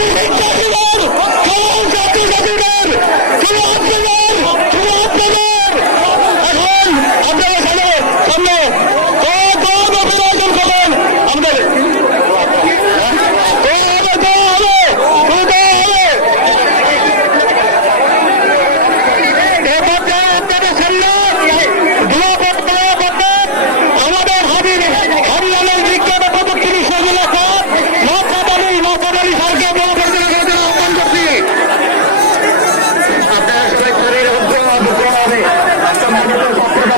আমাদের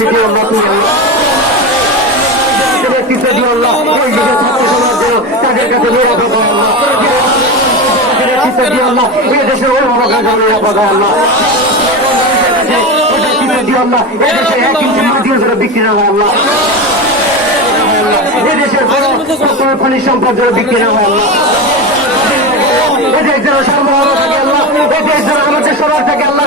দিও আল্লাহ তুমি আল্লাহ নেতৃত্ব দিও আল্লাহ। ওই যুগের ছাত্র সমাজ যেন তাদের কাছে নিরাপদ আল্লাহ। নেতৃত্ব দিও আল্লাহ। এই দেশের অভিভাবকের জন্য নিরাপদ হয় আল্লাহ। নেতৃত্ব দিও আল্লাহ। এই দেশে এক ইঞ্চি যেন বিক্রি না হয় আল্লাহ এদেশের কোনো খনিজ সম্পদ যেন আল্লাহ। এদেশ যেন সর্বহারা যেন আমাদের সবার থাকে আল্লাহ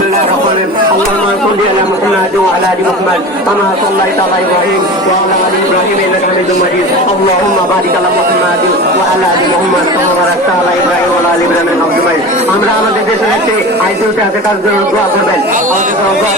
الله الرحمن الرحيم اللهم صل على محمد وعلى ال محمد كما صليت على ابراهيم وعلى ال ابراهيم انك حميد مجيد اللهم بارك على محمد وعلى ال محمد كما باركت على ابراهيم وعلى ال ابراهيم انك حميد مجيد আমরা আমাদের দেশের একটি আইসিইউতে আছে তার জন্য দোয়া করবেন আমাদের জন্য দোয়া